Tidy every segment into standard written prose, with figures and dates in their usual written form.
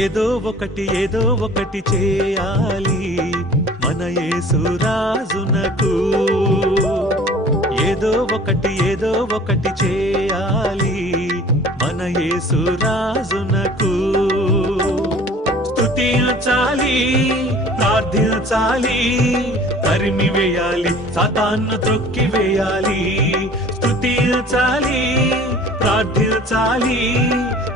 ఏదో ఒకటి చేయాలి మన యేసు రాజునకు. ఏదో ఒకటి చేయాలి మన యేసు రాజునకు. స్తుతించాలి, ప్రార్థించాలి, తరిమి వేయాలి, సాతాను త్రొక్కి వేయాలి. స్తుతించాలి, ప్రార్థించాలి,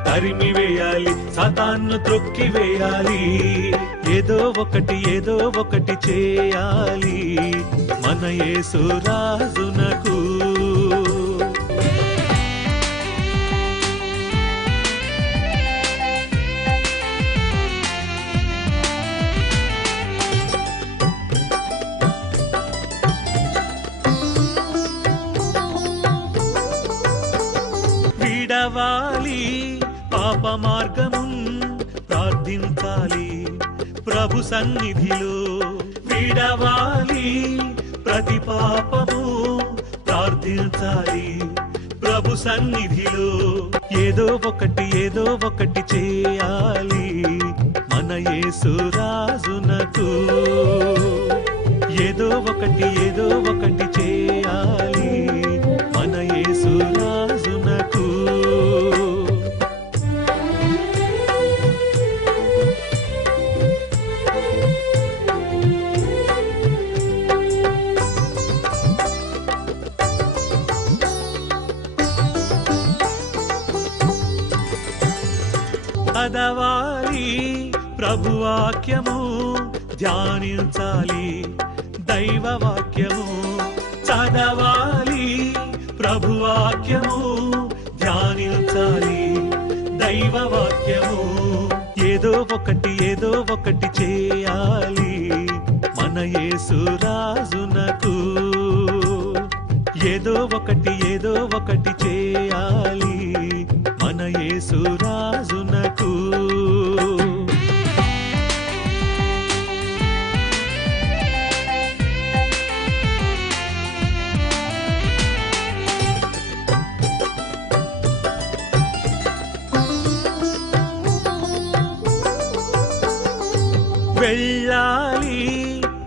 తరిమి వేయాలి, సాతాను త్రొక్కి వేయాలి. ఏదో ఒకటి చేయాలి మన యేసు రాజునకు. విడవాలి పాప మార్గము, ప్రార్థించాలి ప్రభు సన్నిధిలో. విడవాలి ప్రతి పాపము, ప్రార్థించాలి ప్రభు సన్నిధిలో. ఏదో ఒకటి చేయాలి మన యేసు రాజునకు. ఏదో ఒకటి చేయాలి మన యేసు రాజునకు. చదవాలి ప్రభువాక్యము, ధ్యానించాలి దైవ వాక్యము. చదవాలి ప్రభువాక్యము, ధ్యానించాలి దైవ వాక్యము. ఏదో ఒకటి చేయాలి మన యేసు రాజునకు. ఏదో ఒకటి చేయాలి మన యేసు రాజునకు. వెళ్ళాలి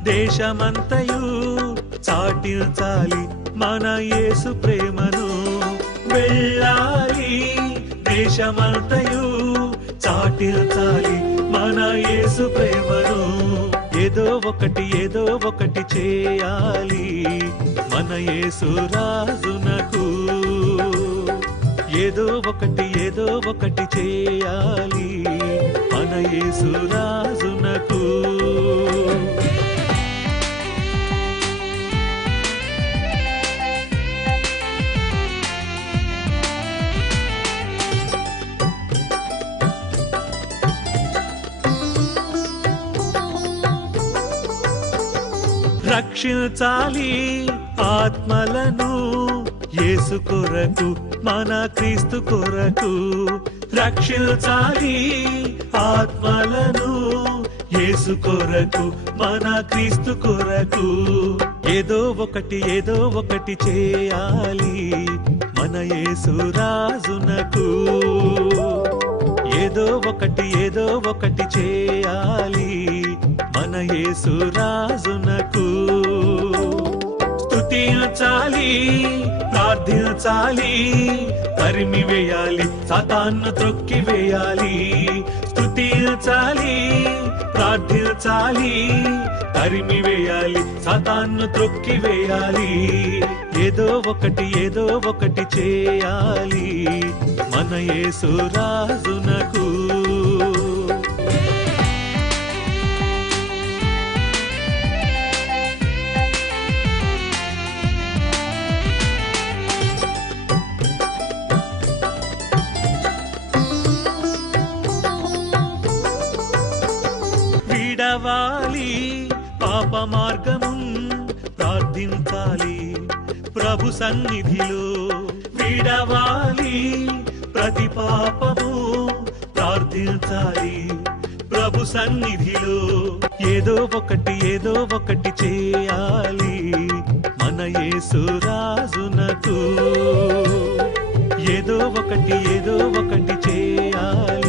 దేశమంతయు, చాటించాలి మన యేసు ప్రేమను. వెళ్ళాలి దేశమంతయు, చాటించాలి మన యేసు ప్రేమను. ఏదో ఒకటి చేయాలి మన యేసు రాజునకు. ఏదో ఒకటి చేయాలి మన యేసు రాజునకు. రక్షించాలి ఆత్మలను యేసు కొరకు, మన క్రీస్తు కొరకు. రక్షించాలి ఆత్మలను యేసు కొరకు, మన క్రీస్తు కొరకు. ఏదో ఒకటి చేయాలి మన యేసు రాజునకు. ఏదో ఒకటి చేయాలి మన యేసు రాజునకు. స్తుతించాలి, ప్రార్థించాలి, తరిమి వేయాలి, సాతాను త్రొక్కి వేయాలి. స్తుతించాలి, ప్రార్థించాలి, తరిమి వేయాలి, సాతాను త్రొక్కి వేయాలి. ఏదో ఒకటి చేయాలి మన యేసు రాజునకు. విడవాలి పాప మార్గము, ప్రార్థించాలి ప్రభు సన్నిధిలో. విడవాలి ప్రతి పాపము, ప్రార్థించాలి ప్రభు సన్నిధిలో. ఏదో ఒకటి చేయాలి మన యేసు రాజునకు. ఏదో ఒకటి చేయాలి